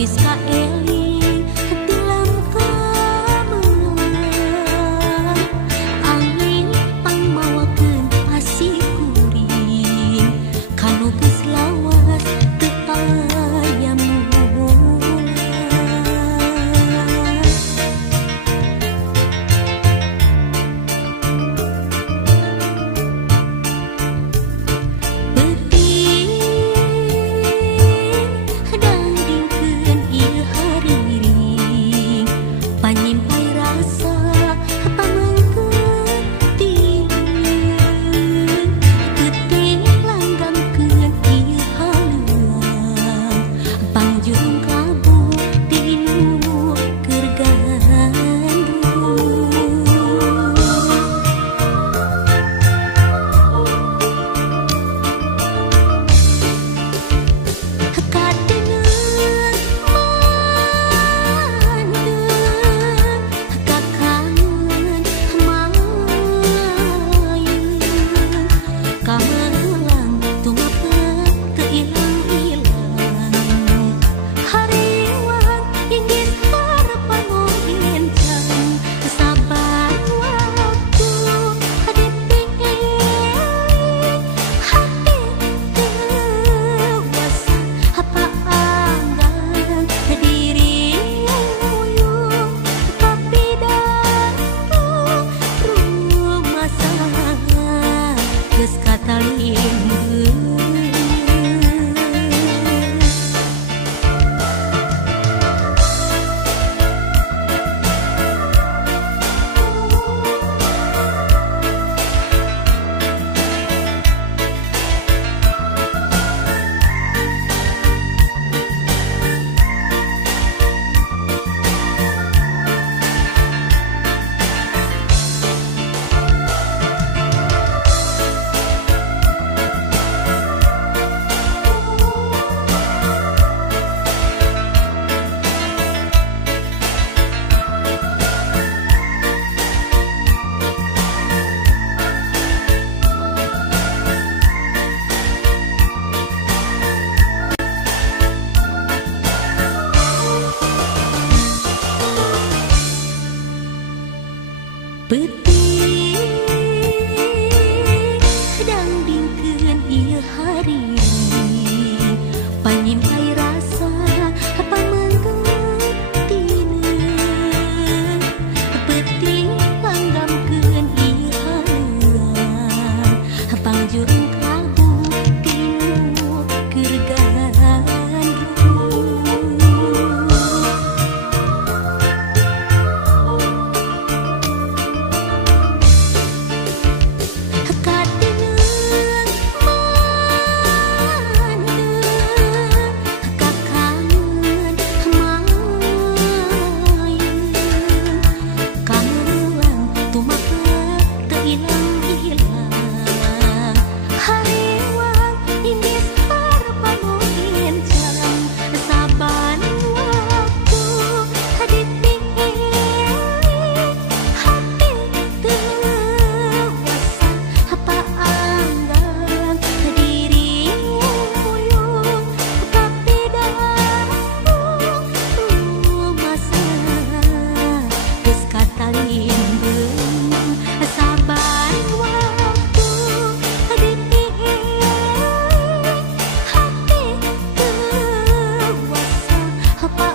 Awis ka eling tilam kamelang angin pangmawakeun asih kuring kanu geus lawas teu aya mulang. Panyimpai rasa pamengkeun tieuing teuting langgangkeun ieu haluang pangjung kabu tinu keur gandrung. Kadengeun kamelang tumapeuh teu ilang-ilang hariwang inggis harapan encang sabar waktu dipingin hati dewasa paanggan diri uyung tapi datang rumah sangat geus katalimbeun. Peuting dangdingkeun ieu hariring panyimpai rasa pamengkeun tineung peuting langgamkeun ieu haluang pangjurung kabu tinu keur gandrung. Apa